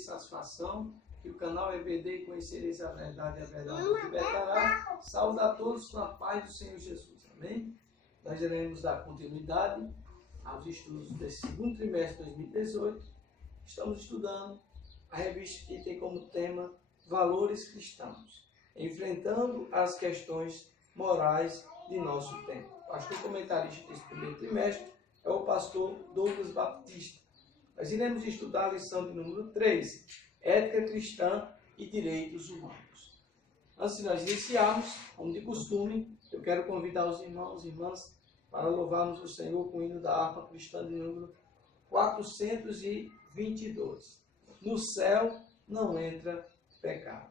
satisfação, que o canal EBD e conhecereis a verdade vos libertará. Saúde a todos com a paz do Senhor Jesus. Amém? Nós iremos dar continuidade aos estudos desse segundo trimestre de 2018. Estamos estudando a revista que tem como tema Valores Cristãos, enfrentando as questões morais de nosso tempo. O pastor comentarista desse primeiro trimestre é o pastor Douglas Batista. Nós iremos estudar a lição de número 3, Ética Cristã e Direitos Humanos. Antes de nós iniciarmos, como de costume, eu quero convidar os irmãos e irmãs para louvarmos o Senhor com o hino da harpa cristã de número 422. No céu não entra pecado.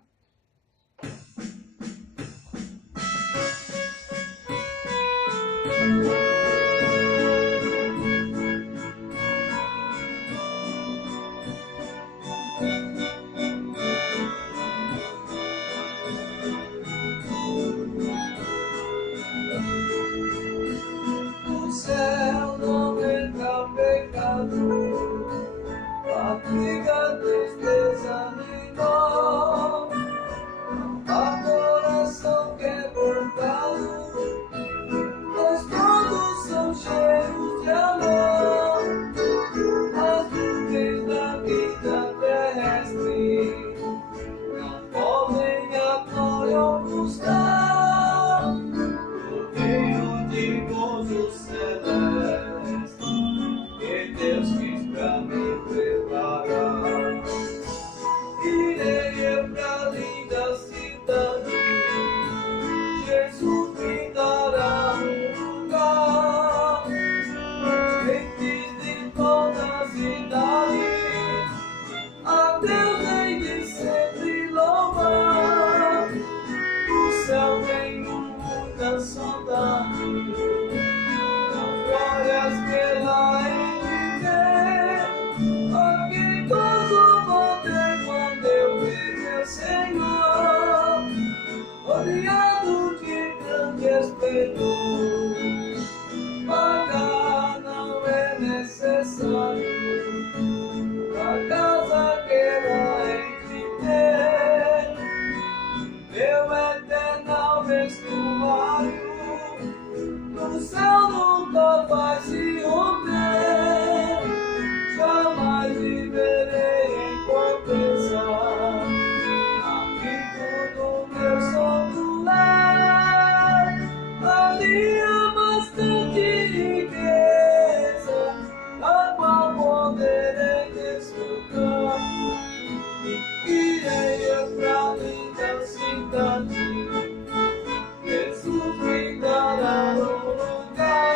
No céu não entra pecado, fatiga, tristeza nem dó, a coração quebrantado, pois todos são cheios de amor. As nuvens da vida terrestre não podem a glória ofuscar o rio de gozo celeste que Deus quis pra me preparar. Irei eu pra linda cidade, Jesus me dará um lugar. Os crentes de todas as idades a Deus hei de sempre louvar. Do céu vem muita saudade, as glórias que lá hei de ver. Aquele gozo vou ter quando eu ver meu Senhor, rodeado de grande esplendor. Pagar não é necessário, a casa que lá hei de ter. Meu eterno vestuário no céu nunca vai se romper. Jamais viverei em pobreza, aqui tudo meu sonho é. Ali há bastante riqueza, a qual poderei desfrutar. Irei eu pra linda cidade, Jesus me dará um lugar.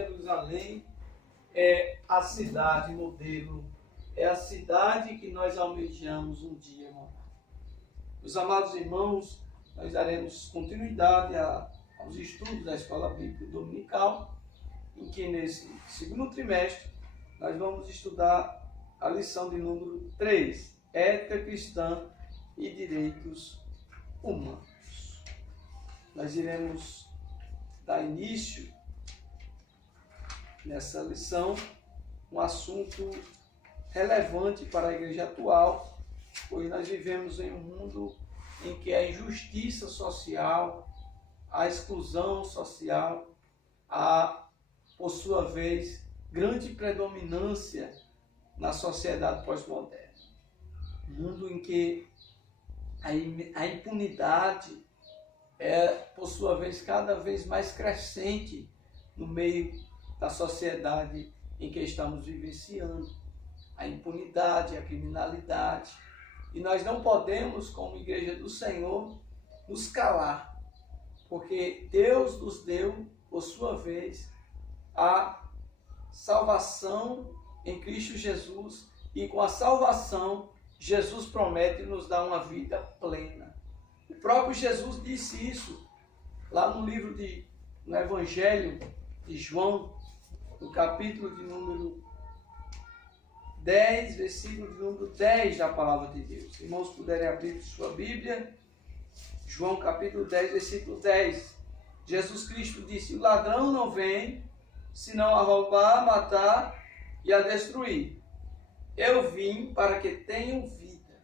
Jerusalém é a cidade modelo, é a cidade que nós almejamos um dia morar. Meus amados irmãos, nós daremos continuidade aos estudos da Escola Bíblica Dominical, em que nesse segundo trimestre nós vamos estudar a lição de número 3, Ética Cristã e Direitos Humanos. Nós iremos dar início nessa lição um assunto relevante para a igreja atual, pois nós vivemos em um mundo em que a injustiça social, a exclusão social, a, por sua vez, grande predominância na sociedade pós-moderna. Um mundo em que a impunidade é, por sua vez, cada vez mais crescente no meio da sociedade em que estamos vivenciando. A impunidade, a criminalidade. E nós não podemos, como Igreja do Senhor, nos calar, porque Deus nos deu, por sua vez, a salvação em Cristo Jesus, e com a salvação, Jesus promete nos dar uma vida plena. O próprio Jesus disse isso lá no Evangelho de João, no capítulo de número 10, versículo de número 10 da palavra de Deus. Se irmãos puderem abrir sua Bíblia, João capítulo 10, versículo 10. Jesus Cristo disse: o ladrão não vem, senão a roubar, matar e a destruir. Eu vim para que tenham vida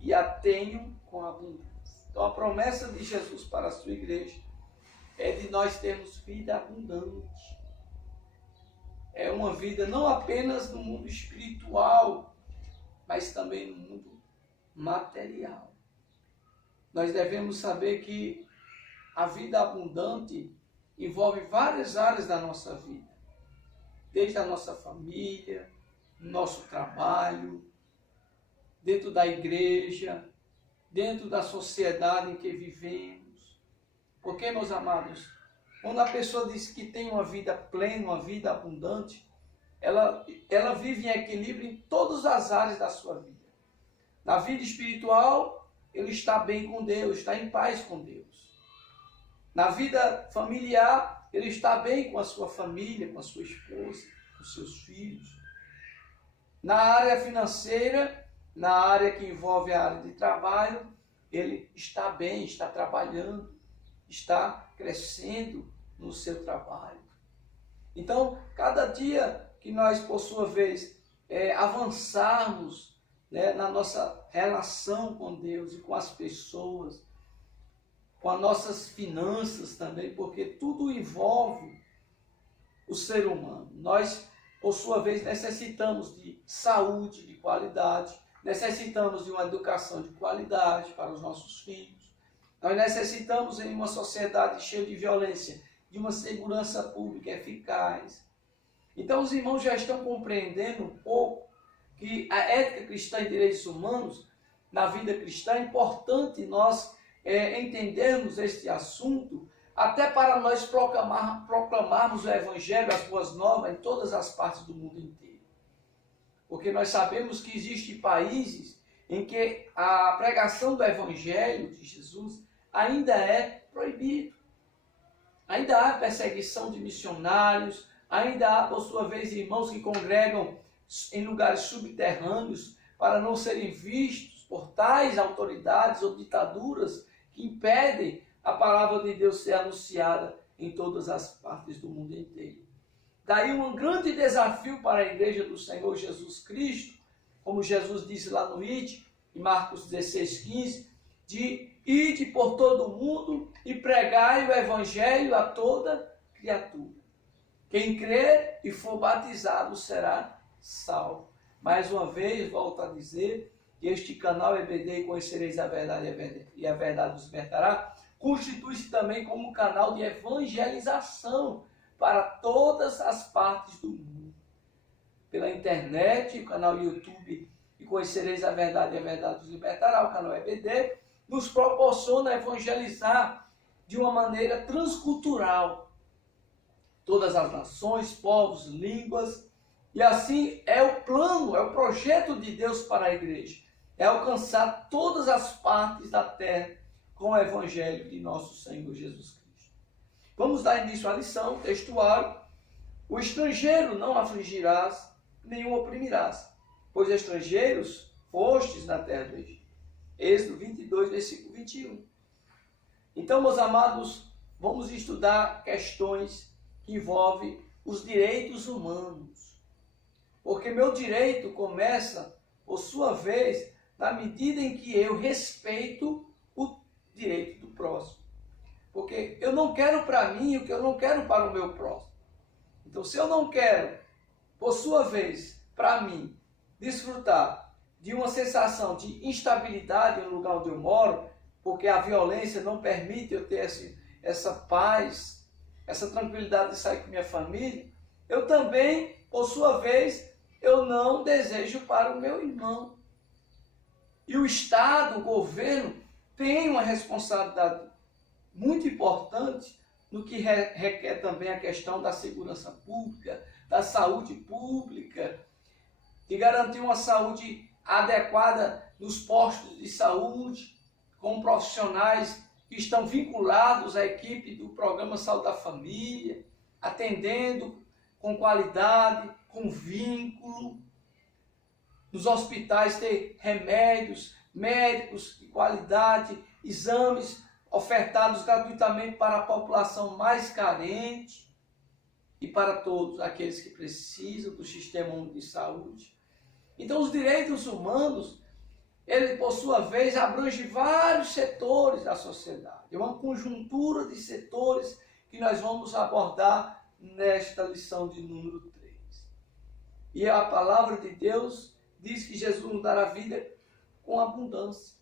e a tenham com abundância. Então a promessa de Jesus para a sua igreja é de nós termos vida abundante. É uma vida não apenas no mundo espiritual, mas também no mundo material. Nós devemos saber que a vida abundante envolve várias áreas da nossa vida. Desde a nossa família, nosso trabalho, dentro da igreja, dentro da sociedade em que vivemos. Porque, meus amados, quando a pessoa diz que tem uma vida plena, uma vida abundante, ela vive em equilíbrio em todas as áreas da sua vida. Na vida espiritual, ele está bem com Deus, está em paz com Deus. Na vida familiar, ele está bem com a sua família, com a sua esposa, com os seus filhos. Na área financeira, na área que envolve a área de trabalho, ele está bem, está trabalhando, está crescendo no seu trabalho. Então, cada dia que nós, por sua vez, avançarmos, né, na nossa relação com Deus e com as pessoas, com as nossas finanças também, porque tudo envolve o ser humano. Nós, por sua vez, necessitamos de saúde de qualidade, necessitamos de uma educação de qualidade para os nossos filhos. Nós necessitamos, em uma sociedade cheia de violência, de uma segurança pública eficaz. Então, os irmãos já estão compreendendo um pouco que a ética cristã e direitos humanos, na vida cristã, é importante nós entendermos este assunto, até para nós proclamarmos o Evangelho, as boas novas, em todas as partes do mundo inteiro. Porque nós sabemos que existem países em que a pregação do Evangelho de Jesus ainda é proibido. Ainda há perseguição de missionários, ainda há, por sua vez, irmãos que congregam em lugares subterrâneos para não serem vistos por tais autoridades ou ditaduras que impedem a palavra de Deus ser anunciada em todas as partes do mundo inteiro. Daí um grande desafio para a igreja do Senhor Jesus Cristo, como Jesus disse lá no Ide, em Marcos 16:15, de ide por todo o mundo e pregai o evangelho a toda criatura. Quem crer e for batizado será salvo. Mais uma vez, volto a dizer, que este canal EBD e Conhecereis a Verdade e a Verdade os Libertará, constitui-se também como um canal de evangelização para todas as partes do mundo. Pela internet, o canal YouTube e Conhecereis a Verdade e a Verdade os Libertará, o canal EBD, nos proporciona evangelizar de uma maneira transcultural. todas as nações, povos, línguas. E assim é o plano, é o projeto de Deus para a igreja. É alcançar todas as partes da terra com o evangelho de nosso Senhor Jesus Cristo. Vamos dar início à lição textual. O estrangeiro não afligirás, nem o oprimirás, pois estrangeiros fostes na terra do Egito. Êxodo 22, versículo 21. Então, meus amados, vamos estudar questões que envolvem os direitos humanos. Porque meu direito começa, por sua vez, na medida em que eu respeito o direito do próximo. Porque eu não quero para mim o que eu não quero para o meu próximo. Então, se eu não quero, por sua vez, para mim, desfrutar de uma sensação de instabilidade no lugar onde eu moro, porque a violência não permite eu ter essa paz, essa tranquilidade de sair com minha família, eu também, por sua vez, eu não desejo para o meu irmão. E o Estado, o governo, tem uma responsabilidade muito importante no que requer também a questão da segurança pública, da saúde pública, de garantir uma saúde adequada nos postos de saúde, com profissionais que estão vinculados à equipe do Programa Saúde da Família, atendendo com qualidade, com vínculo. Nos hospitais ter remédios, médicos de qualidade, exames ofertados gratuitamente para a população mais carente e para todos aqueles que precisam do Sistema Único de Saúde. Então, os direitos humanos, ele, por sua vez, abrange vários setores da sociedade. É uma conjuntura de setores que nós vamos abordar nesta lição de número 3. E a palavra de Deus diz que Jesus nos dará vida com abundância.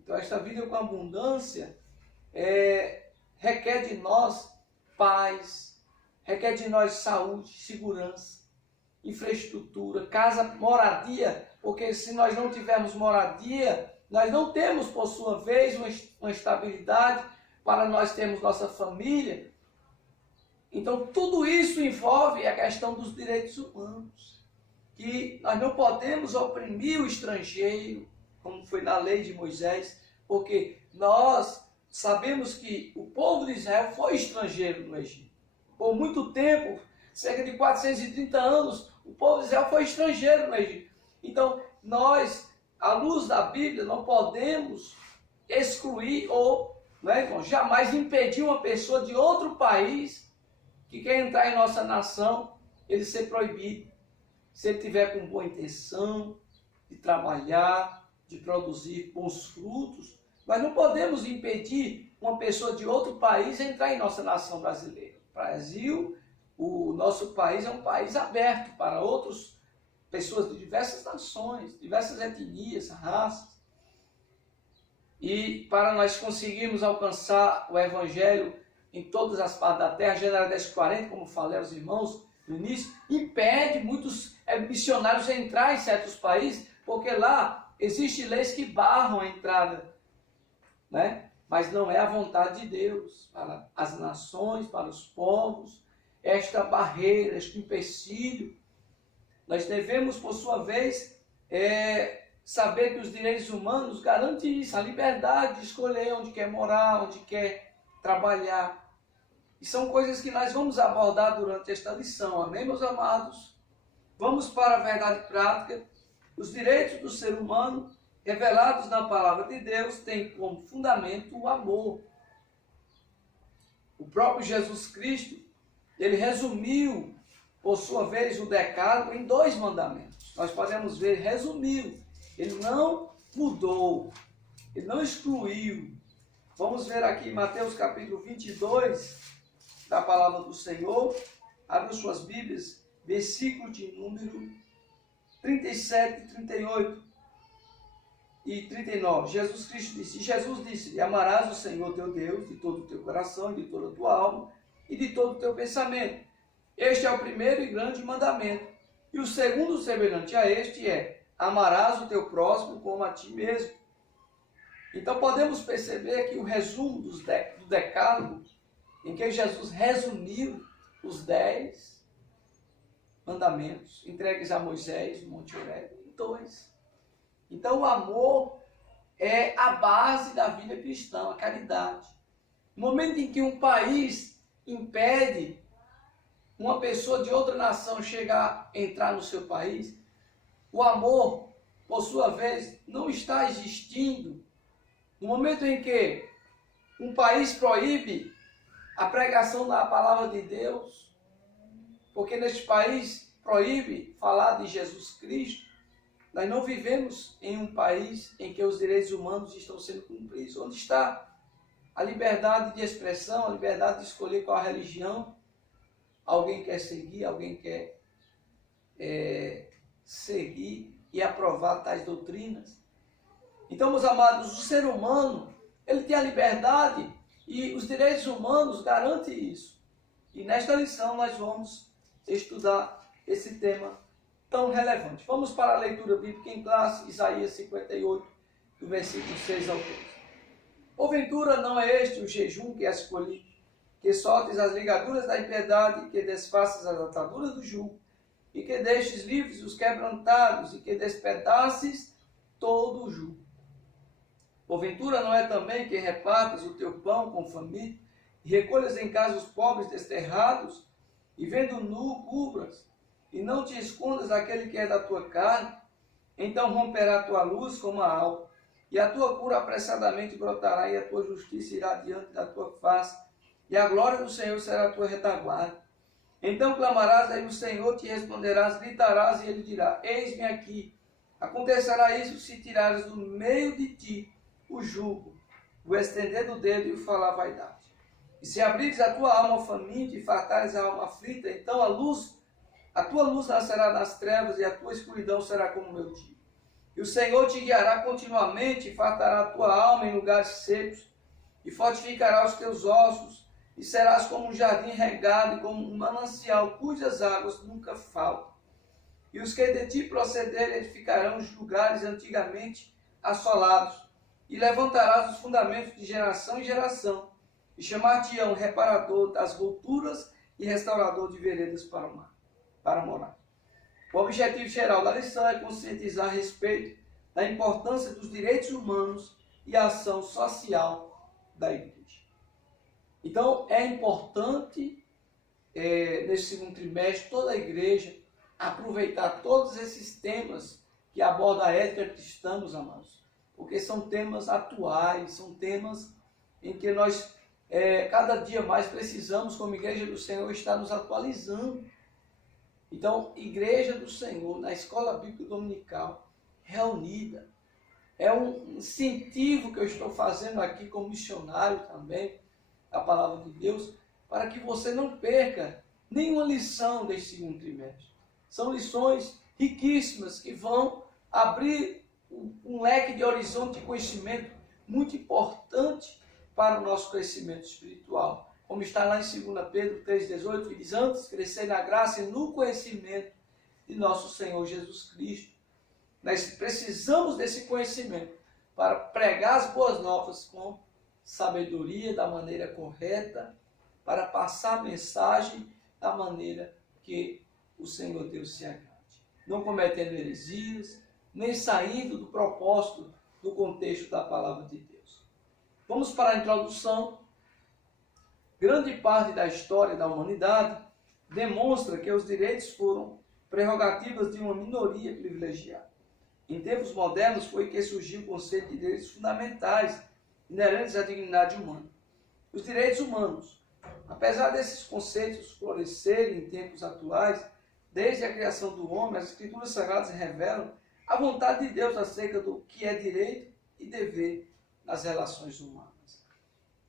Então, esta vida com abundância requer de nós paz, requer de nós saúde, segurança, infraestrutura, casa, moradia, porque se nós não tivermos moradia, nós não temos, por sua vez, uma estabilidade para nós termos nossa família. Então, tudo isso envolve a questão dos direitos humanos, que nós não podemos oprimir o estrangeiro, como foi na lei de Moisés, porque nós sabemos que o povo de Israel foi estrangeiro no Egito. Por muito tempo, cerca de 430 anos, o povo de Israel foi estrangeiro no Egito. Então, nós, à luz da Bíblia, não podemos excluir ou jamais impedir uma pessoa de outro país que quer entrar em nossa nação, ele ser proibido. Se ele tiver com boa intenção de trabalhar, de produzir bons frutos, nós não podemos impedir uma pessoa de outro país entrar em nossa nação brasileira. O Brasil, o nosso país é um país aberto para outras pessoas de diversas nações, diversas etnias, raças. E para nós conseguirmos alcançar o Evangelho em todas as partes da terra, General 1040, como falei aos irmãos no início, impede muitos missionários a entrar em certos países, porque lá existem leis que barram a entrada, mas não é a vontade de Deus para as nações, para os povos, esta barreira, este empecilho. Nós devemos, por sua vez, saber que os direitos humanos garantem isso, a liberdade de escolher onde quer morar, onde quer trabalhar. E são coisas que nós vamos abordar durante esta lição, amém, meus amados? Vamos para a verdade prática. Os direitos do ser humano, revelados na palavra de Deus, têm como fundamento o amor. O próprio Jesus Cristo, ele resumiu, por sua vez, o decálogo em 2 mandamentos. Nós podemos ver, resumiu. Ele não mudou, ele não excluiu. Vamos ver aqui em Mateus capítulo 22, da palavra do Senhor. Abram suas Bíblias, versículo de número 37, 38 e 39. Jesus Cristo disse, e Jesus disse, amarás o Senhor teu Deus de todo o teu coração, e de toda a tua alma, e de todo o teu pensamento. Este é o primeiro e grande mandamento. E o segundo semelhante a este é, amarás o teu próximo como a ti mesmo. Então podemos perceber que o resumo do decálogo, em que Jesus resumiu os 10 mandamentos entregues a Moisés no Monte Horebe, em 2. Então o amor é a base da vida cristã, a caridade. No momento em que um país impede uma pessoa de outra nação chegar, entrar no seu país, o amor, por sua vez, não está existindo. No momento em que um país proíbe a pregação da palavra de Deus, porque neste país proíbe falar de Jesus Cristo, nós não vivemos em um país em que os direitos humanos estão sendo cumpridos. Onde está a liberdade de expressão, a liberdade de escolher qual religião alguém quer seguir, alguém quer seguir e aprovar tais doutrinas? Então, meus amados, o ser humano, ele tem a liberdade e os direitos humanos garantem isso. E nesta lição nós vamos estudar esse tema tão relevante. Vamos para a leitura bíblica em classe, Isaías 58, do versículo 6 ao 13. Porventura não é este o jejum que escolhi, que soltes as ligaduras da impiedade, que desfaças as ataduras do jugo, e que deixes livres os quebrantados, e que despedaces todo o jugo. Porventura não é também que repartas o teu pão com faminto, e recolhas em casa os pobres desterrados, e vendo nu cubras, e não te escondas daquele que é da tua carne? Então romperá a tua luz como a alva, e a tua cura apressadamente brotará, e a tua justiça irá diante da tua face, e a glória do Senhor será a tua retaguarda. Então clamarás, aí o Senhor te responderás, gritarás, e ele dirá: eis-me aqui. Acontecerá isso se tirares do meio de ti o jugo, o estender do dedo e o falar vaidade. E se abrires a tua alma ao faminto e fartares a alma aflita, então a tua luz nascerá nas trevas, e a tua escuridão será como o meu dia. E o Senhor te guiará continuamente, e fartará a tua alma em lugares secos, e fortificará os teus ossos, e serás como um jardim regado, e como um manancial, cujas águas nunca faltam. E os que de ti procederem edificarão os lugares antigamente assolados, e levantarás os fundamentos de geração em geração, e chamar-te-ão reparador das rupturas e restaurador de veredas para morar. O objetivo geral da lição é conscientizar a respeito da importância dos direitos humanos e a ação social da igreja. Então, é importante, nesse segundo trimestre, toda a igreja aproveitar todos esses temas que abordam a ética cristã, meus amados, porque são temas atuais, são temas em que nós, cada dia mais precisamos, como Igreja do Senhor, estar nos atualizando. Então, Igreja do Senhor, na Escola Bíblica Dominical, reunida. É um incentivo que eu estou fazendo aqui como missionário também, da Palavra de Deus, para que você não perca nenhuma lição deste segundo trimestre. São lições riquíssimas que vão abrir um leque de horizonte de conhecimento muito importante para o nosso crescimento espiritual. Como está lá em 2 Pedro 3,18, que diz: antes crescer na graça e no conhecimento de nosso Senhor Jesus Cristo. Nós precisamos desse conhecimento para pregar as boas novas com sabedoria, da maneira correta, para passar a mensagem da maneira que o Senhor Deus se agrade. Não cometendo heresias, nem saindo do propósito, do contexto da palavra de Deus. Vamos para a introdução. Grande parte da história da humanidade demonstra que os direitos foram prerrogativas de uma minoria privilegiada. Em tempos modernos foi que surgiu o conceito de direitos fundamentais inerentes à dignidade humana. Os direitos humanos, apesar desses conceitos florescerem em tempos atuais, desde a criação do homem, as Escrituras Sagradas revelam a vontade de Deus acerca do que é direito e dever nas relações humanas.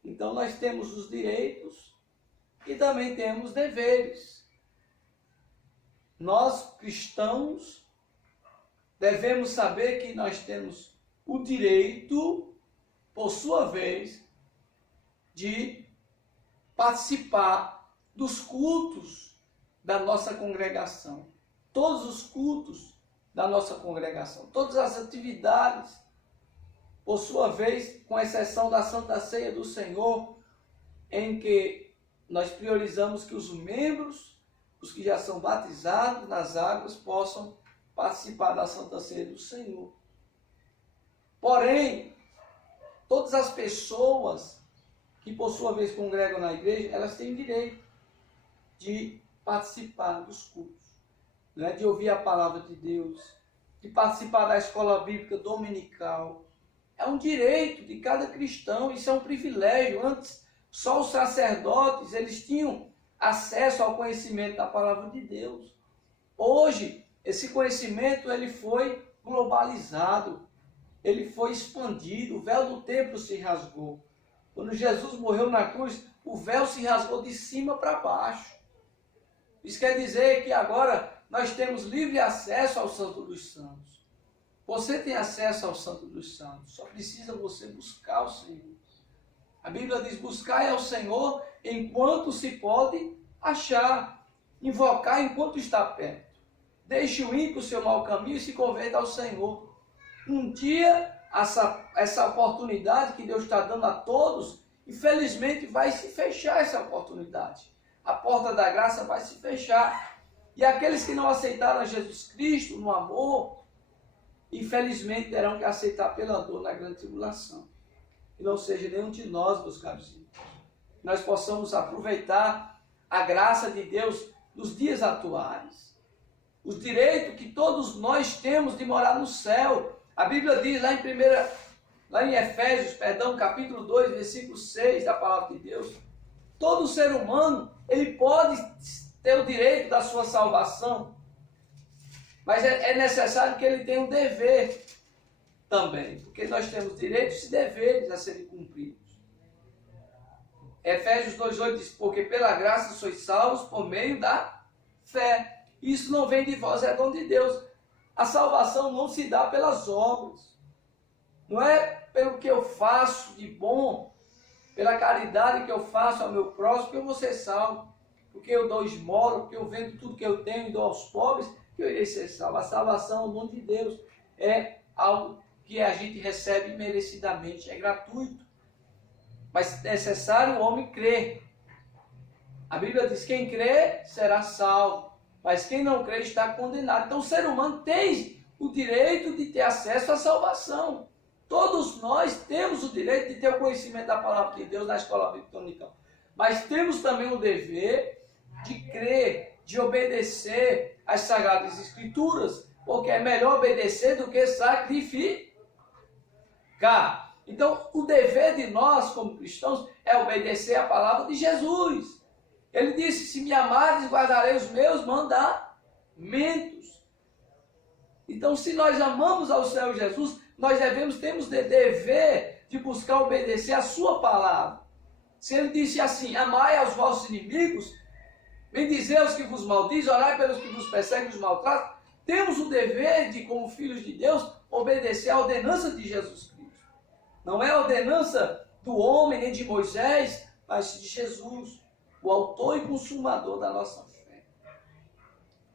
Então nós temos os direitos e também temos deveres. Nós, cristãos, devemos saber que nós temos o direito, por sua vez, de participar dos cultos da nossa congregação. Todos os cultos da nossa congregação, todas as atividades, por sua vez, com exceção da Santa Ceia do Senhor, em que nós priorizamos que os membros, os que já são batizados nas águas, possam participar da Santa Ceia do Senhor. Porém, todas as pessoas que por sua vez congregam na igreja, elas têm direito de participar dos cultos, né? De ouvir a palavra de Deus, de participar da escola bíblica dominical. É um direito de cada cristão, isso é um privilégio. Antes, só os sacerdotes eles tinham acesso ao conhecimento da palavra de Deus. Hoje, esse conhecimento ele foi globalizado, ele foi expandido, o véu do templo se rasgou. Quando Jesus morreu na cruz, o véu se rasgou de cima para baixo. Isso quer dizer que agora nós temos livre acesso ao Santo dos Santos. Você tem acesso ao Santo dos Santos, só precisa você buscar o Senhor. A Bíblia diz, buscai ao Senhor enquanto se pode achar, invocar enquanto está perto. Deixe o ímpio o seu mau caminho e se converta ao Senhor. Um dia, essa oportunidade que Deus está dando a todos, infelizmente vai se fechar essa oportunidade. A porta da graça vai se fechar. E aqueles que não aceitaram a Jesus Cristo no amor, infelizmente terão que aceitar pela dor na grande tribulação. Que não seja nenhum de nós, meus caros irmãos. Nós possamos aproveitar a graça de Deus nos dias atuais. O direito que todos nós temos de morar no céu. A Bíblia diz lá em Efésios, capítulo 2, versículo 6 da palavra de Deus, todo ser humano, ele pode ter o direito da sua salvação, mas é necessário que ele tenha um dever também, porque nós temos direitos e deveres a serem cumpridos. Efésios 2,8 diz, porque pela graça sois salvos por meio da fé. Isso não vem de vós, é dom de Deus. A salvação não se dá pelas obras. Não é pelo que eu faço de bom, pela caridade que eu faço ao meu próximo, que eu vou ser salvo. Porque eu dou esmola, porque eu vendo tudo que eu tenho e dou aos pobres, que eu irei ser salvo. A salvação é o dom de Deus. É algo que a gente recebe merecidamente, é gratuito. Mas é necessário o homem crer. A Bíblia diz, quem crê será salvo. Mas quem não crê está condenado. Então o ser humano tem o direito de ter acesso à salvação. Todos nós temos o direito de ter o conhecimento da palavra de Deus na escola bíblica dominical. Mas temos também o dever de crer, de obedecer às Sagradas Escrituras. Porque é melhor obedecer do que sacrificar. Então o dever de nós como cristãos é obedecer à palavra de Jesus. Ele disse, se me amares, guardarei os meus mandamentos. Então, se nós amamos ao Senhor Jesus, nós temos o dever de buscar obedecer a sua palavra. Se ele disse assim, amai aos vossos inimigos, bendizei os que vos maldizem, orai pelos que vos perseguem e vos maltratam, temos o dever de, como filhos de Deus, obedecer à ordenança de Jesus Cristo. Não é a ordenança do homem, nem de Moisés, mas de Jesus, o autor e consumador da nossa fé.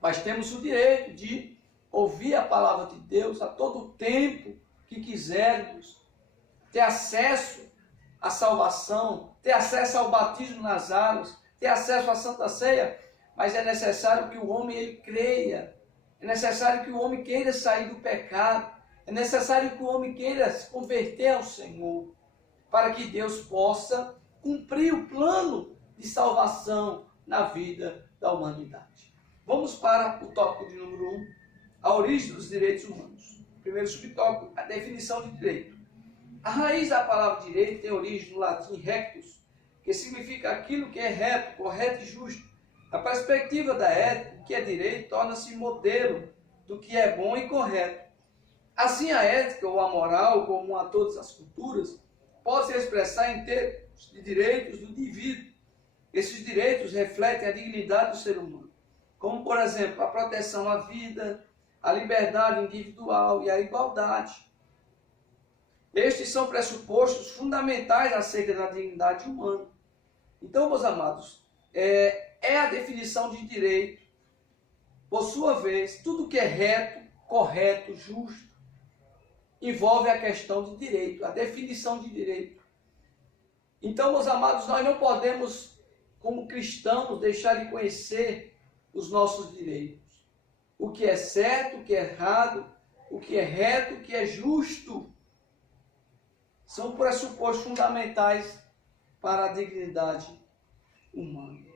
Mas temos o direito de ouvir a palavra de Deus a todo tempo que quisermos, ter acesso à salvação, ter acesso ao batismo nas águas, ter acesso à Santa Ceia, mas é necessário que o homem ele creia, é necessário que o homem queira sair do pecado, é necessário que o homem queira se converter ao Senhor, para que Deus possa cumprir o plano de salvação na vida da humanidade. Vamos para o tópico de número 1, a origem dos direitos humanos. Primeiro subtópico, a definição de direito. A raiz da palavra direito tem origem no latim rectus, que significa aquilo que é reto, correto e justo. A perspectiva da ética, o que é direito, torna-se modelo do que é bom e correto. Assim, a ética ou a moral, comum a todas as culturas, pode se expressar em termos de direitos do indivíduo. Esses direitos refletem a dignidade do ser humano, como, por exemplo, a proteção à vida, a liberdade individual e a igualdade. Estes são pressupostos fundamentais acerca da dignidade humana. Então, meus amados, é a definição de direito. Por sua vez, tudo que é reto, correto, justo, envolve a questão de direito, a definição de direito. Então, meus amados, nós não podemos como cristãos, deixar de conhecer os nossos direitos. O que é certo, o que é errado, o que é reto, o que é justo. São pressupostos fundamentais para a dignidade humana.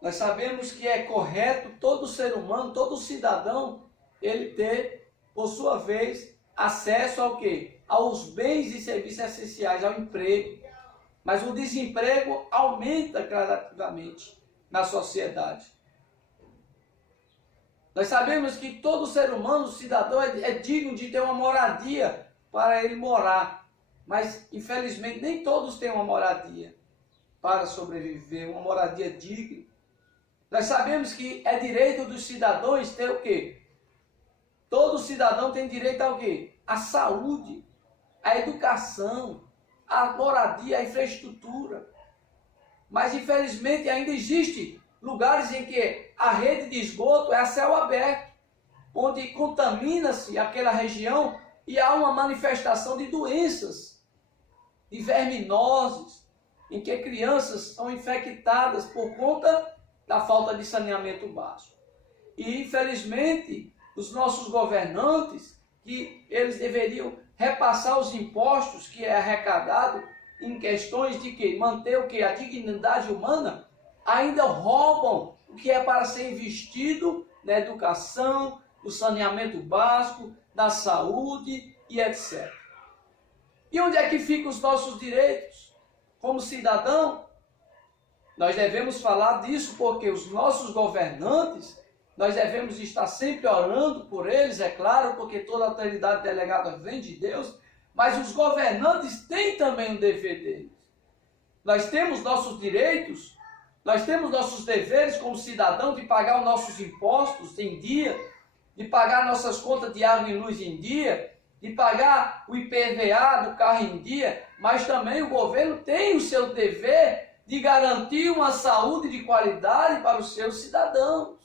Nós sabemos que é correto todo ser humano, todo cidadão, ele ter, por sua vez, acesso ao quê? Aos bens e serviços essenciais, ao emprego. Mas o desemprego aumenta gradativamente na sociedade. Nós sabemos que todo ser humano, cidadão, é digno de ter uma moradia para ele morar. Mas, infelizmente, nem todos têm uma moradia para sobreviver, uma moradia digna. Nós sabemos que é direito dos cidadãos ter o quê? Todo cidadão tem direito ao quê? À saúde, à educação, à moradia, à infraestrutura. Mas, infelizmente, ainda existe lugares em que a rede de esgoto é a céu aberto, onde contamina-se aquela região e há uma manifestação de doenças, de verminoses, em que crianças são infectadas por conta da falta de saneamento básico. E, infelizmente, os nossos governantes, que eles deveriam repassar os impostos que é arrecadado em questões de que manter o que? A dignidade humana, ainda roubam o que é para ser investido na educação, no saneamento básico, na saúde e etc. E onde é que ficam os nossos direitos? Como cidadão, nós devemos falar disso porque os nossos governantes, nós devemos estar sempre orando por eles, é claro, porque toda a autoridade delegada vem de Deus, mas os governantes têm também o dever deles. Nós temos nossos direitos, nós temos nossos deveres como cidadão de pagar os nossos impostos em dia, de pagar nossas contas de água e luz em dia, de pagar o IPVA do carro em dia, mas também o governo tem o seu dever de garantir uma saúde de qualidade para os seus cidadãos,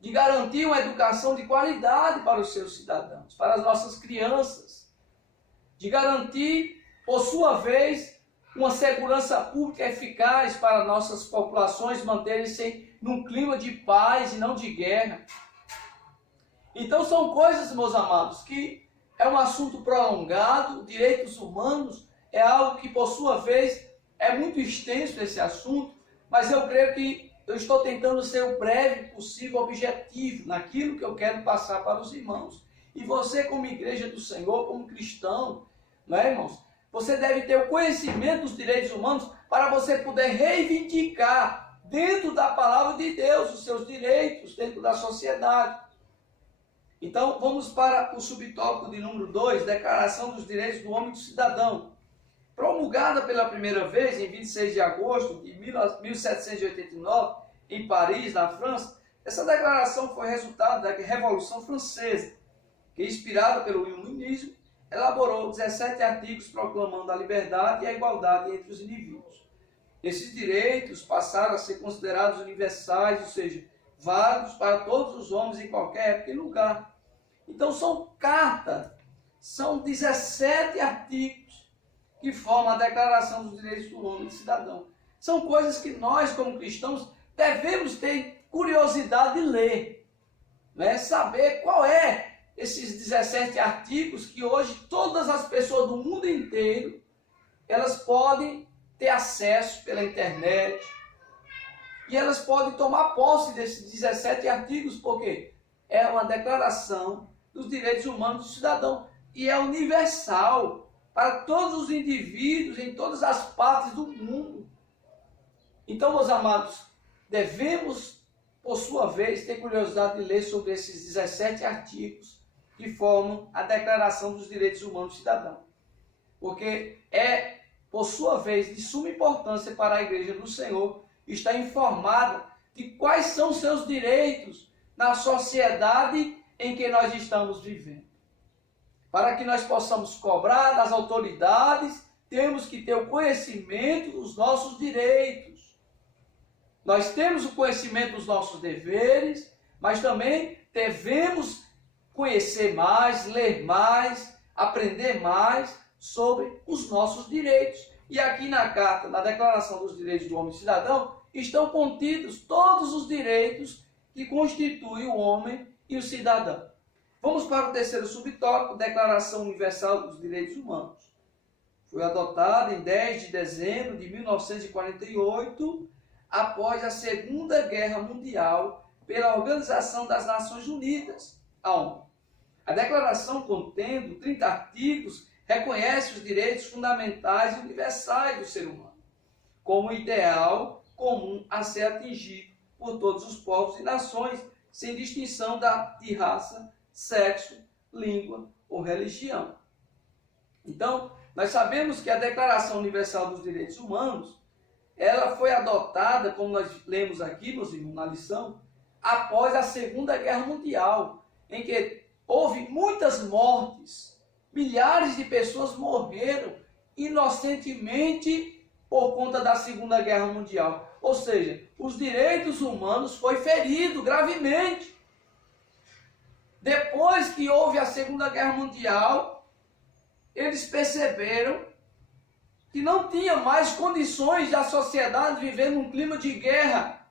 de garantir uma educação de qualidade para os seus cidadãos, para as nossas crianças, de garantir, por sua vez, uma segurança pública eficaz para nossas populações manterem-se num clima de paz e não de guerra. Então são coisas, meus amados, que é um assunto prolongado. Direitos humanos é algo que, por sua vez, é muito extenso esse assunto, mas eu creio que eu estou tentando ser o breve possível, objetivo, naquilo que eu quero passar para os irmãos. E você, como igreja do Senhor, como cristão, não é, irmãos? Você deve ter o conhecimento dos direitos humanos para você poder reivindicar dentro da palavra de Deus os seus direitos, dentro da sociedade. Então, vamos para o subtópico de número 2, Declaração dos Direitos do Homem e do Cidadão. Promulgada pela primeira vez em 26 de agosto de 1789, em Paris, na França, essa declaração foi resultado da Revolução Francesa, que, inspirada pelo iluminismo, elaborou 17 artigos proclamando a liberdade e a igualdade entre os indivíduos. Esses direitos passaram a ser considerados universais, ou seja, válidos para todos os homens em qualquer época e lugar. Então são 17 artigos que formam a Declaração dos Direitos do Homem e do Cidadão. São coisas que nós, como cristãos, devemos ter curiosidade de ler, né? Saber qual é esses 17 artigos que hoje todas as pessoas do mundo inteiro, elas podem ter acesso pela internet, e elas podem tomar posse desses 17 artigos, porque é uma declaração dos direitos humanos do cidadão, e é universal para todos os indivíduos em todas as partes do mundo. Então, meus amados, devemos, por sua vez, ter curiosidade de ler sobre esses 17 artigos que formam a Declaração dos Direitos Humanos do Cidadão. Porque é, por sua vez, de suma importância para a Igreja do Senhor estar informada de quais são os seus direitos na sociedade em que nós estamos vivendo. Para que nós possamos cobrar das autoridades, temos que ter o conhecimento dos nossos direitos. Nós temos o conhecimento dos nossos deveres, mas também devemos conhecer mais, ler mais, aprender mais sobre os nossos direitos. E aqui na carta, na Declaração dos Direitos do Homem e Cidadão, estão contidos todos os direitos que constituem o homem e o cidadão. Vamos para o terceiro subtópico, Declaração Universal dos Direitos Humanos. Foi adotada em 10 de dezembro de 1948, após a Segunda Guerra Mundial, pela Organização das Nações Unidas, a ONU. A declaração, contendo 30 artigos, reconhece os direitos fundamentais e universais do ser humano, como ideal comum a ser atingido por todos os povos e nações, sem distinção de raça, sexo, língua ou religião. Então, nós sabemos que a Declaração Universal dos Direitos Humanos, ela foi adotada, como nós lemos aqui, meus irmãos, na lição, após a Segunda Guerra Mundial, em que houve muitas mortes, milhares de pessoas morreram inocentemente por conta da Segunda Guerra Mundial. Ou seja, os direitos humanos foram feridos gravemente. Depois que houve a Segunda Guerra Mundial, eles perceberam que não tinha mais condições da sociedade viver num clima de guerra,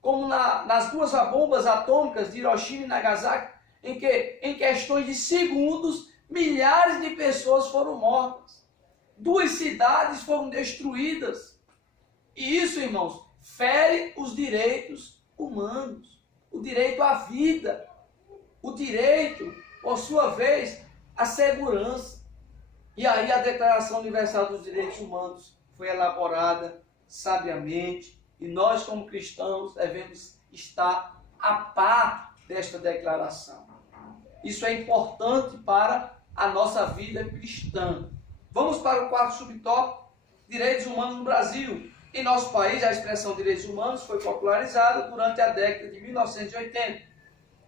como nas duas bombas atômicas de Hiroshima e Nagasaki, em que, em questões de segundos, milhares de pessoas foram mortas. 2 cidades foram destruídas. E isso, irmãos, fere os direitos humanos, o direito à vida, o direito, por sua vez, à segurança. E aí a Declaração Universal dos Direitos Humanos foi elaborada sabiamente, e nós, como cristãos, devemos estar a par desta declaração. Isso é importante para a nossa vida cristã. Vamos para o 4º subtópico, direitos humanos no Brasil. Em nosso país, a expressão direitos humanos foi popularizada durante a década de 1980.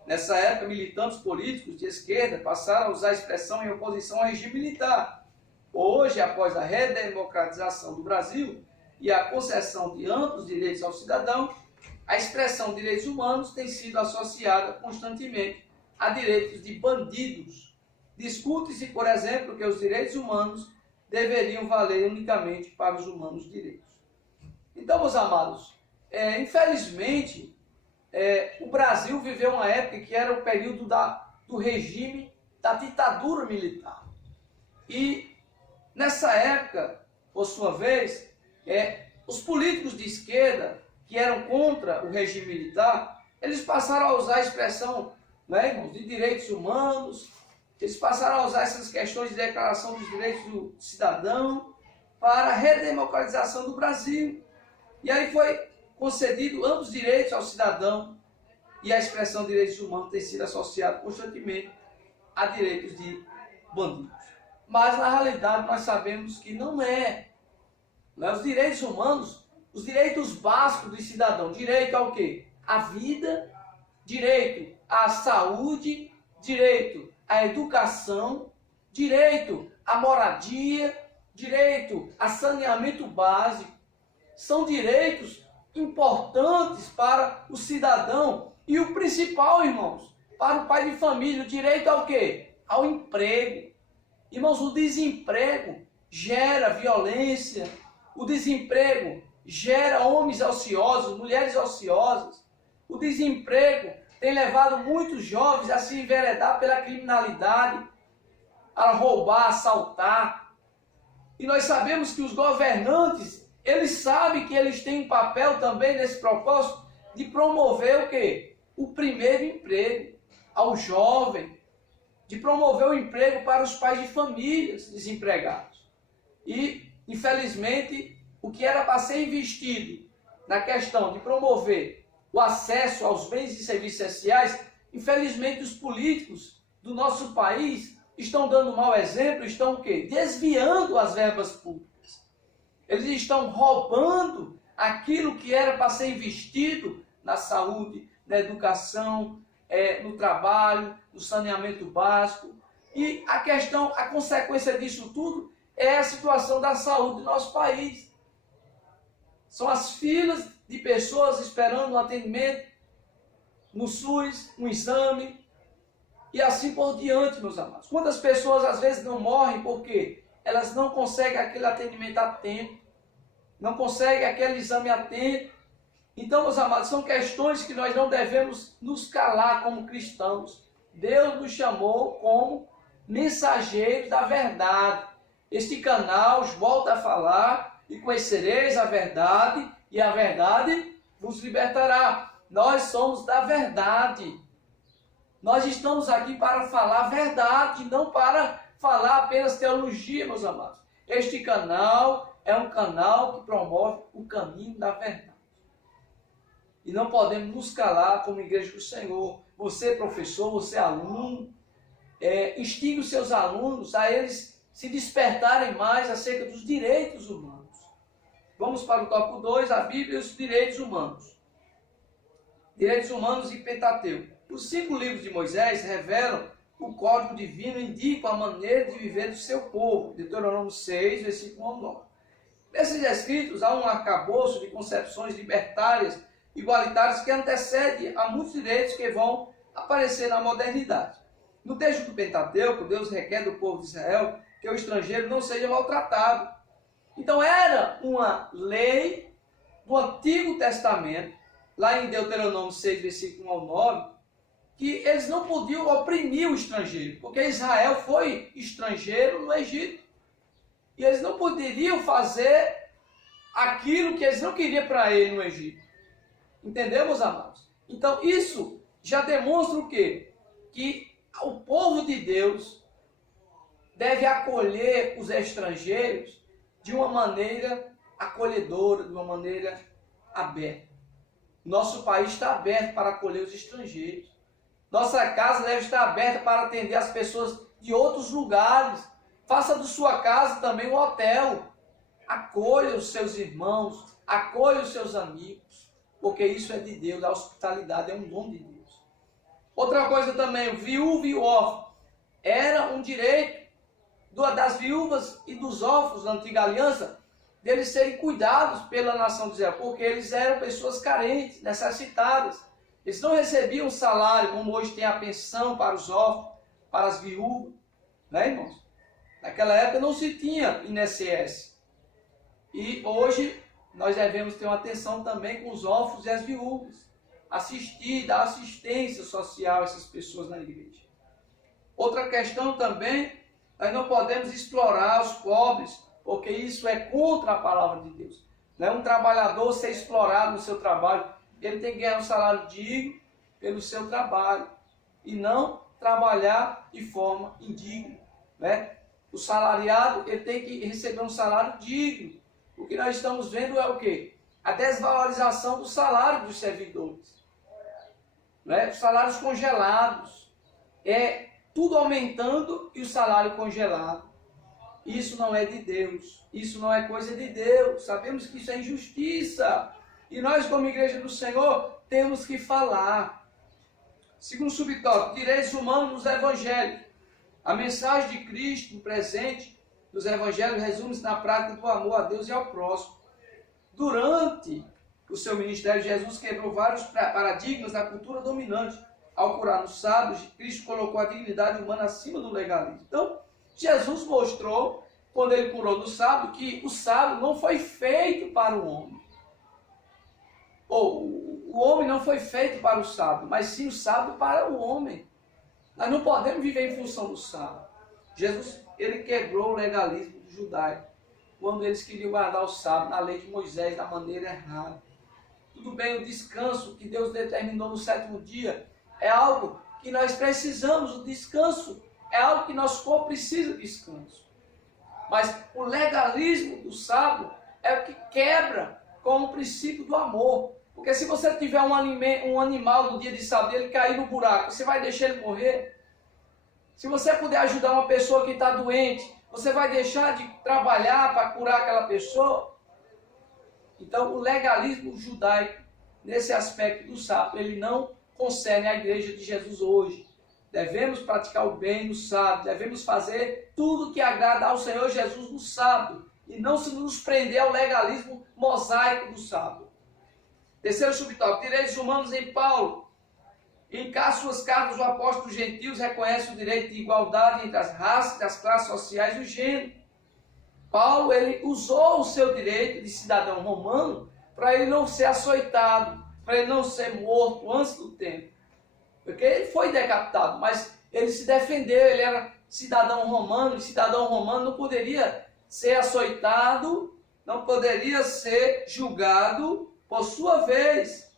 Nessa época, militantes políticos de esquerda passaram a usar a expressão em oposição ao regime militar. Hoje, após a redemocratização do Brasil e a concessão de amplos direitos ao cidadão, a expressão direitos humanos tem sido associada constantemente a direitos de bandidos. Discute-se, por exemplo, que os direitos humanos deveriam valer unicamente para os humanos direitos. Então, meus amados, infelizmente, o Brasil viveu uma época que era o período do regime da ditadura militar. E nessa época, por sua vez, os políticos de esquerda que eram contra o regime militar, eles passaram a usar a expressão, irmãos, de direitos humanos, eles passaram a usar essas questões de declaração dos direitos do cidadão para a redemocratização do Brasil. E aí foi concedido amplos direitos ao cidadão, e a expressão direitos humanos tem sido associada constantemente a direitos de bandidos. Mas na realidade nós sabemos que não é. Os direitos humanos, os direitos básicos do cidadão, direito ao quê? À vida, direito à saúde, direito à educação, direito à moradia, direito a saneamento básico, são direitos importantes para o cidadão. E o principal, irmãos, para o pai de família, o direito ao quê? Ao emprego. Irmãos, o desemprego gera violência, o desemprego gera homens ociosos, mulheres ociosas. O desemprego tem levado muitos jovens a se enveredar pela criminalidade, a roubar, a assaltar. E nós sabemos que os governantes, eles sabem que eles têm um papel também nesse propósito de promover o quê? O primeiro emprego ao jovem, de promover o emprego para os pais de famílias desempregados. E, infelizmente, o que era para ser investido na questão de promover o acesso aos bens e serviços essenciais, infelizmente os políticos do nosso país estão dando mau exemplo, estão o quê? Desviando as verbas públicas. Eles estão roubando aquilo que era para ser investido na saúde, na educação, no trabalho, no saneamento básico. E a consequência disso tudo é a situação da saúde do nosso país. São as filas de pessoas esperando um atendimento no SUS, um exame, e assim por diante, meus amados. Quantas pessoas às vezes não morrem porque elas não conseguem aquele atendimento a tempo, não conseguem aquele exame a tempo. Então, meus amados, são questões que nós não devemos nos calar como cristãos. Deus nos chamou como mensageiros da verdade. Este canal volta a falar: e conhecereis a verdade, e a verdade vos libertará. Nós somos da verdade. Nós estamos aqui para falar a verdade, não para falar apenas teologia, meus amados. Este canal é um canal que promove o caminho da verdade. E não podemos nos calar como igreja do Senhor. Você, professor, você, aluno, instigue os seus alunos a eles se despertarem mais acerca dos direitos humanos. Vamos para o tópico 2, a Bíblia e os direitos humanos. Direitos humanos e Pentateuco. Os 5 livros de Moisés revelam o código divino e indicam a maneira de viver do seu povo. Deuteronômio 6, versículo 1 ao 9. Nesses escritos há um arcabouço de concepções libertárias, igualitárias, que antecede a muitos direitos que vão aparecer na modernidade. No texto do Pentateuco, Deus requer do povo de Israel que o estrangeiro não seja maltratado. Então era uma lei do Antigo Testamento, lá em Deuteronômio 6, versículo 1 ao 9, que eles não podiam oprimir o estrangeiro, porque Israel foi estrangeiro no Egito. E eles não poderiam fazer aquilo que eles não queriam para ele no Egito. Entendeu, meus amados? Então isso já demonstra o quê? Que o povo de Deus deve acolher os estrangeiros de uma maneira acolhedora, de uma maneira aberta. Nosso país está aberto para acolher os estrangeiros. Nossa casa deve estar aberta para atender as pessoas de outros lugares. Faça de sua casa também um hotel. Acolha os seus irmãos, acolha os seus amigos, porque isso é de Deus, a hospitalidade é um dom de Deus. Outra coisa também, o viúvo e o órfão. Era um direito das viúvas e dos órfãos da antiga aliança, deles serem cuidados pela nação de Israel, porque eles eram pessoas carentes, necessitadas. Eles não recebiam salário, como hoje tem a pensão para os órfãos, para as viúvas, né, irmãos? Naquela época não se tinha INSS. E hoje nós devemos ter uma atenção também com os órfãos e as viúvas. Assistir, dar assistência social a essas pessoas na igreja. Outra questão também, nós não podemos explorar os pobres, porque isso é contra a palavra de Deus. Não é um trabalhador ser explorado no seu trabalho. Ele tem que ganhar um salário digno pelo seu trabalho e não trabalhar de forma indigna, né? O salariado, ele tem que receber um salário digno. O que nós estamos vendo é o quê? A desvalorização do salário dos servidores, né? Os salários congelados, tudo aumentando e o salário congelado. Isso não é de Deus, isso não é coisa de Deus. Sabemos que isso é injustiça. E nós, como igreja do Senhor, temos que falar. Segundo subtópico, direitos humanos nos evangelhos. A mensagem de Cristo presente nos evangelhos resume-se na prática do amor a Deus e ao próximo. Durante o seu ministério, Jesus quebrou vários paradigmas da cultura dominante. Ao curar os sábios, Cristo colocou a dignidade humana acima do legalismo. Então, Jesus mostrou, quando ele curou do sábio, que o sábio não foi feito para o homem. O homem não foi feito para o sábio, mas sim o sábio para o homem. Nós não podemos viver em função do sábio. Jesus, ele quebrou o legalismo judaico, quando eles queriam guardar o sábado na lei de Moisés da maneira errada. Tudo bem, o descanso que Deus determinou no 7º dia é algo que nós precisamos, o descanso é algo que nosso corpo precisa de descanso. Mas o legalismo do sábado é o que quebra com o princípio do amor. Porque se você tiver um animal no dia de sábado e ele cair no buraco, você vai deixar ele morrer? Se você puder ajudar uma pessoa que está doente, você vai deixar de trabalhar para curar aquela pessoa? Então, o legalismo judaico, nesse aspecto do sábado, ele não concerne à igreja de Jesus hoje. Devemos praticar o bem no sábado, devemos fazer tudo que agrada ao Senhor Jesus no sábado, e não se nos prender ao legalismo mosaico do sábado. Terceiro subtópico, direitos humanos em Paulo. Em suas cartas, o apóstolo gentios reconhece o direito de igualdade entre as raças, as classes sociais e o gênero. Paulo, ele usou o seu direito de cidadão romano para ele não ser açoitado, para ele não ser morto antes do tempo. Porque ele foi decapitado, mas ele se defendeu, ele era cidadão romano, e cidadão romano não poderia ser açoitado, não poderia ser julgado por sua vez,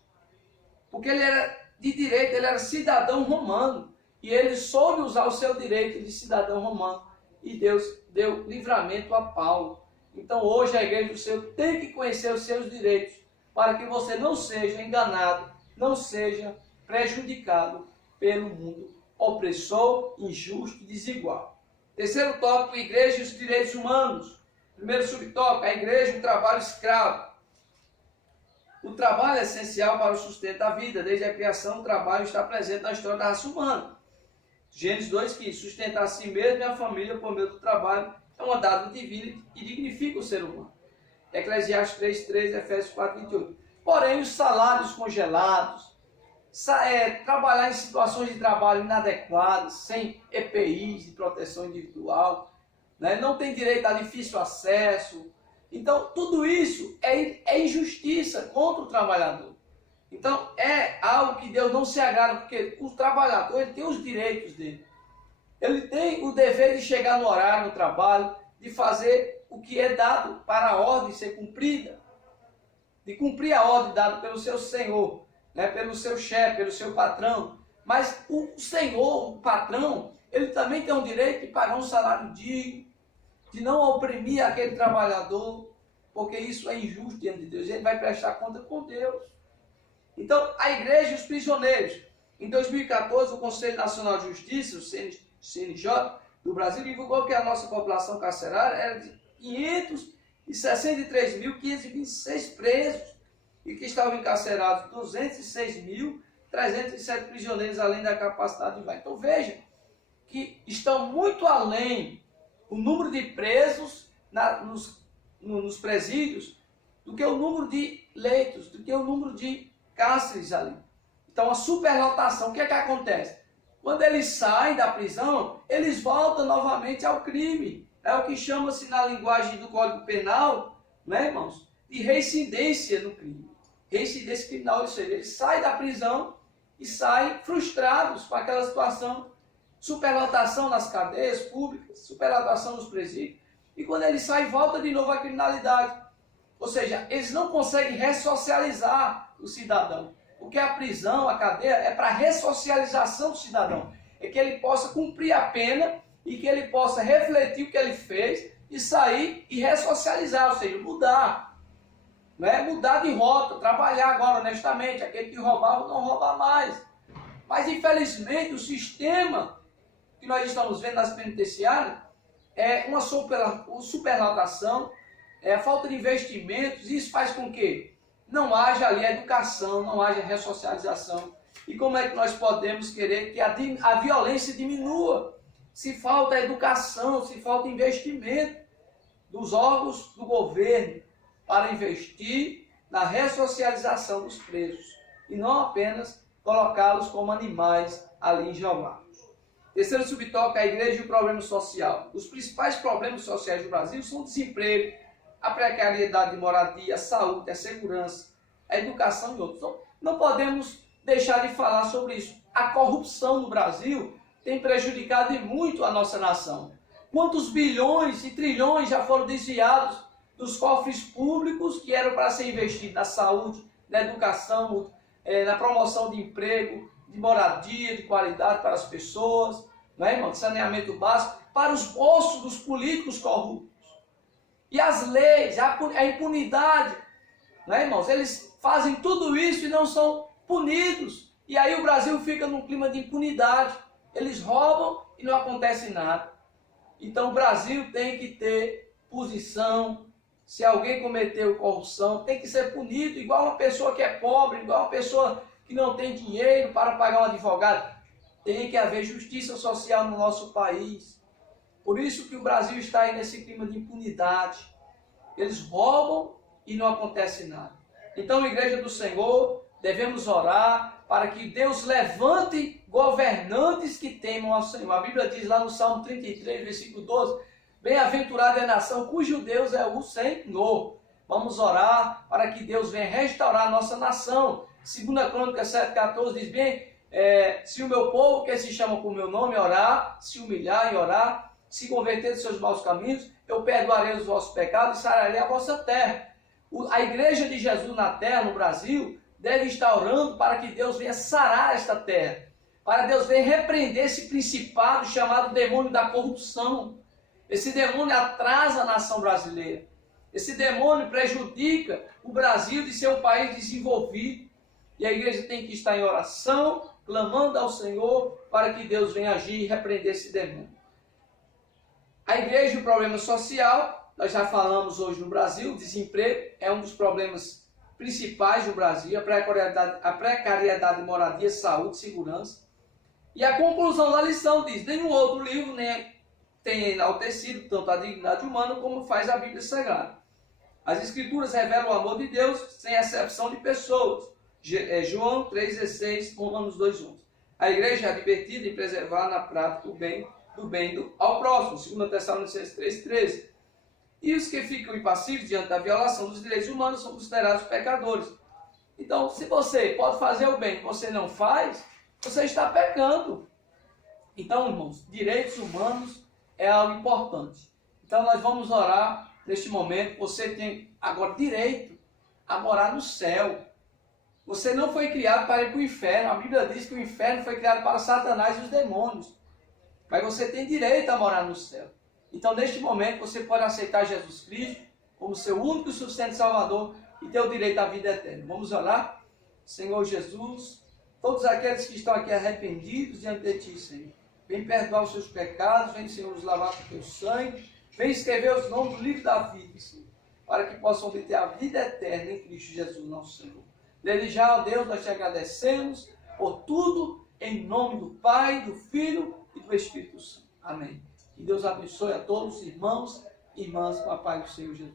porque ele era de direito, ele era cidadão romano, e ele soube usar o seu direito de cidadão romano, e Deus deu livramento a Paulo. Então hoje a igreja do Senhor tem que conhecer os seus direitos, para que você não seja enganado, não seja prejudicado pelo mundo opressor, injusto e desigual. Terceiro tópico, igreja e os direitos humanos. Primeiro subtópico, a igreja e o trabalho escravo. O trabalho é essencial para o sustento da vida. Desde a criação, o trabalho está presente na história da raça humana. Gênesis 2:15, sustentar a si mesmo e a família por meio do trabalho é uma dádiva divina e dignifica o ser humano. Eclesiastes 3:13, Efésios 4:28. Porém, os salários congelados, trabalhar em situações de trabalho inadequadas, sem EPIs de proteção individual, né? Não tem direito a difícil acesso. Então, tudo isso é injustiça contra o trabalhador. Então, é algo que Deus não se agrada, porque o trabalhador ele tem os direitos dele. Ele tem o dever de chegar no horário, no trabalho, de fazer o que é dado para a ordem ser cumprida, de cumprir a ordem dada pelo seu senhor, né, pelo seu chefe, pelo seu patrão. Mas o senhor, o patrão, ele também tem o direito de pagar um salário digno, de não oprimir aquele trabalhador, porque isso é injusto diante de Deus. Ele vai prestar conta com Deus. Então, a igreja e os prisioneiros. Em 2014, o Conselho Nacional de Justiça, o CNJ, do Brasil, divulgou que a nossa população carcerária era de 563.526 presos e que estavam encarcerados 206.307 prisioneiros, além da capacidade de vai. Então, veja que estão muito além o número de presos nos presídios do que o número de leitos, do que o número de cárceres ali. Então, a superlotação, o que é que acontece? Quando eles saem da prisão, eles voltam novamente ao crime. É o que chama-se na linguagem do Código Penal, né, irmãos, de reincidência no crime. Reincidência criminal, ou seja, eles saem da prisão e saem frustrados com aquela situação. Superlotação nas cadeias públicas, superlotação nos presídios. E quando eles saem, volta de novo à criminalidade. Ou seja, eles não conseguem ressocializar o cidadão. Porque a prisão, a cadeia, é para a ressocialização do cidadão. É que ele possa cumprir a pena e que ele possa refletir o que ele fez e sair e ressocializar, ou seja, mudar. Né? Mudar de rota, trabalhar agora honestamente. Aquele que roubava não rouba mais. Mas, infelizmente, o sistema que nós estamos vendo nas penitenciárias é uma superlotação, a falta de investimentos. Isso faz com que não haja ali a educação, não haja ressocialização. E como é que nós podemos querer que a violência diminua? Se falta educação, se falta investimento dos órgãos do governo para investir na ressocialização dos presos e não apenas colocá-los como animais ali enjaulados. Terceiro subtópico, a igreja e o problema social. Os principais problemas sociais do Brasil são o desemprego, a precariedade de moradia, a saúde, a segurança, a educação e outros. Então, não podemos deixar de falar sobre isso. A corrupção no Brasil tem prejudicado muito a nossa nação. Quantos bilhões e trilhões já foram desviados dos cofres públicos que eram para ser investidos na saúde, na educação, na promoção de emprego, de moradia, de qualidade para as pessoas, não é, irmão? De saneamento básico, para os bolsos dos políticos corruptos. E as leis, a impunidade, não é, irmãos? Eles fazem tudo isso e não são punidos. E aí o Brasil fica num clima de impunidade. Eles roubam e não acontece nada. Então o Brasil tem que ter posição. Se alguém cometeu corrupção, tem que ser punido, igual uma pessoa que é pobre, igual uma pessoa que não tem dinheiro para pagar um advogado. Tem que haver justiça social no nosso país. Por isso que o Brasil está aí nesse clima de impunidade. Eles roubam e não acontece nada. Então, Igreja do Senhor, devemos orar para que Deus levante governantes que temam ao Senhor. A Bíblia diz lá no Salmo 33, versículo 12, Bem-aventurada é a nação cujo Deus é o Senhor. Vamos orar para que Deus venha restaurar a nossa nação. 2 Crônicas 7,14 diz bem, se o meu povo, que se chama por meu nome, orar, se humilhar e orar, se converter dos seus maus caminhos, eu perdoarei os vossos pecados e sararei a vossa terra. A igreja de Jesus na terra, no Brasil, deve estar orando para que Deus venha sarar esta terra. Para Deus venha repreender esse principado chamado demônio da corrupção. Esse demônio atrasa a nação brasileira. Esse demônio prejudica o Brasil de ser um país desenvolvido. E a igreja tem que estar em oração, clamando ao Senhor para que Deus venha agir e repreender esse demônio. A igreja, o problema social, nós já falamos hoje no Brasil, o desemprego é um dos problemas principais do Brasil, a precariedade de moradia, saúde, segurança. E a conclusão da lição diz, nenhum outro livro tem enaltecido tanto a dignidade humana como faz a Bíblia Sagrada. As Escrituras revelam o amor de Deus sem exceção de pessoas. João 3,16, Romanos 2,11. A igreja é advertida em preservar na prática o bem ao próximo. 2 Tessalonicenses 3,13. E os que ficam impassivos diante da violação dos direitos humanos são considerados pecadores. Então, se você pode fazer o bem que você não faz, você está pecando. Então, irmãos, direitos humanos é algo importante. Então, nós vamos orar neste momento. Você tem agora direito a morar no céu. Você não foi criado para ir para o inferno. A Bíblia diz que o inferno foi criado para Satanás e os demônios. Mas você tem direito a morar no céu. Então, neste momento, você pode aceitar Jesus Cristo como seu único e suficiente Salvador e ter o direito à vida eterna. Vamos orar? Senhor Jesus, todos aqueles que estão aqui arrependidos diante de Ti, Senhor, vem perdoar os seus pecados, vem, Senhor, nos lavar com o Teu sangue, vem escrever os nomes do livro da vida, Senhor, para que possam obter a vida eterna em Cristo Jesus, nosso Senhor. Desde já, ó Deus, nós Te agradecemos por tudo, em nome do Pai, do Filho e do Espírito Santo. Amém. Que Deus abençoe a todos os irmãos e irmãs com a paz do Senhor Jesus.